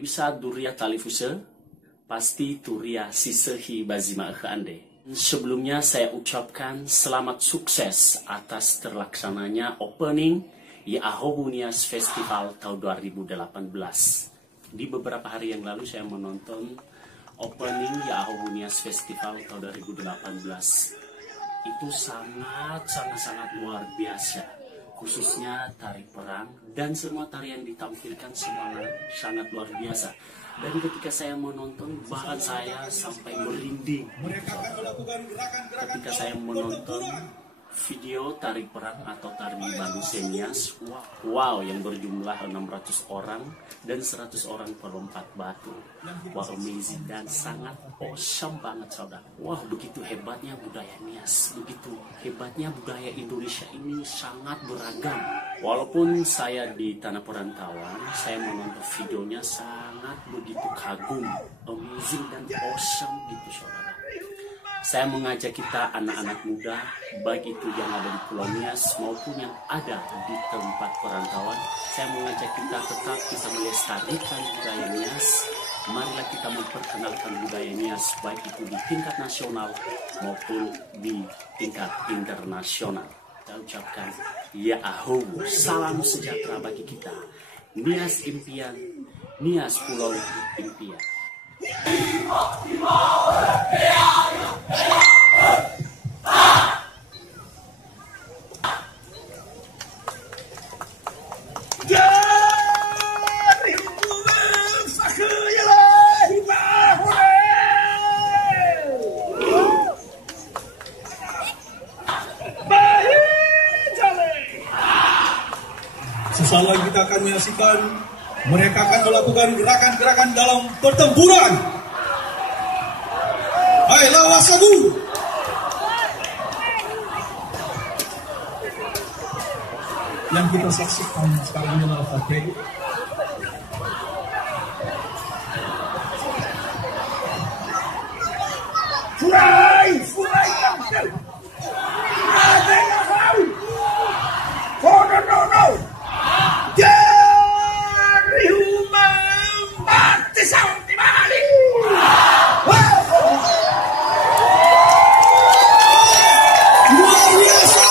bisa duria talifuse, pasti turia sisehi bazima ande. Sebelumnya saya ucapkan selamat sukses atas terlaksananya opening Yahobunias Festival tahun 2018. Di beberapa hari yang lalu saya menonton opening Yahobunias Festival tahun 2018. Itu sangat luar biasa, khususnya tari perang dan semua tari yang ditampilkan semua sangat luar biasa. Dan ketika saya menonton, bahkan saya sampai merinding ketika saya menonton video tari perang atau tari Balusenias, wow, yang berjumlah 600 orang dan 100 orang pelompat batu. Wow, amazing dan sangat awesome banget, saudara. Wah, begitu hebatnya budaya Nias, begitu hebatnya budaya Indonesia ini sangat beragam. Walaupun saya di tanah perantauan, saya menonton videonya sangat begitu kagum, amazing dan awesome gitu, saudara. Saya mengajak kita anak-anak muda, baik itu yang ada di Pulau Nias maupun yang ada di tempat perantauan. Saya mengajak kita tetap bisa melestarikan budaya Nias. Marilah kita memperkenalkan budaya Nias, baik itu di tingkat nasional maupun di tingkat internasional. Saya ucapkan Yahoo, salam sejahtera bagi kita. Nias impian, Nias Pulau Impian. Sesaat lagi kita akan menyaksikan mereka akan melakukan gerakan-gerakan dalam pertempuran. Hai, lawas lagu. Yang kita saksikan sekarang ini adalah Fatih. Furai, furai tampil. Ada yang tahu. Oh no. Dari humam mati sampai balik. Luar biasa.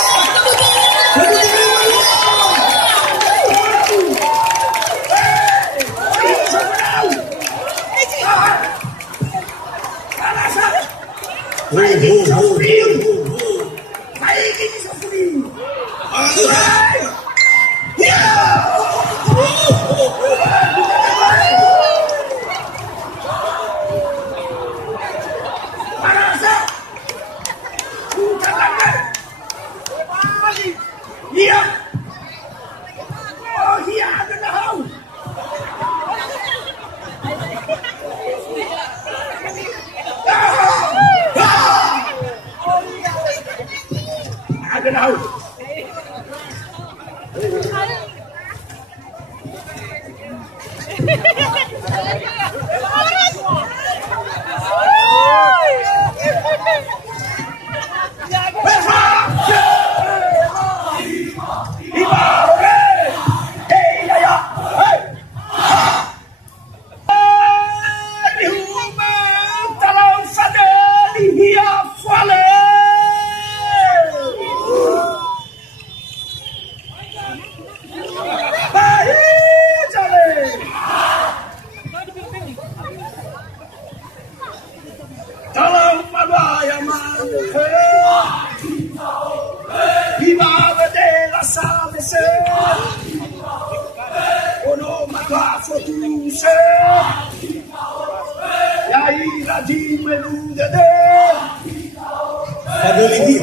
Padoligi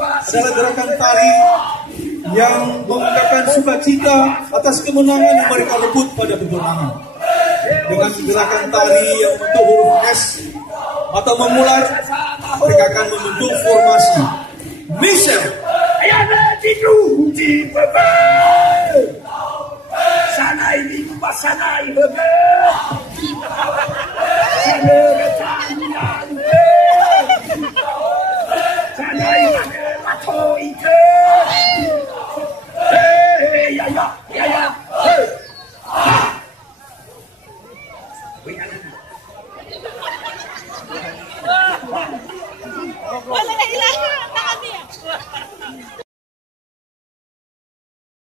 adalah gerakan tari yang mengungkapkan sukacita atas kemenangan yang mereka rebut pada peperangan. Dengan gerakan tari yang membentuk huruf S atau memular, mereka akan membentuk formasi Michel. Wala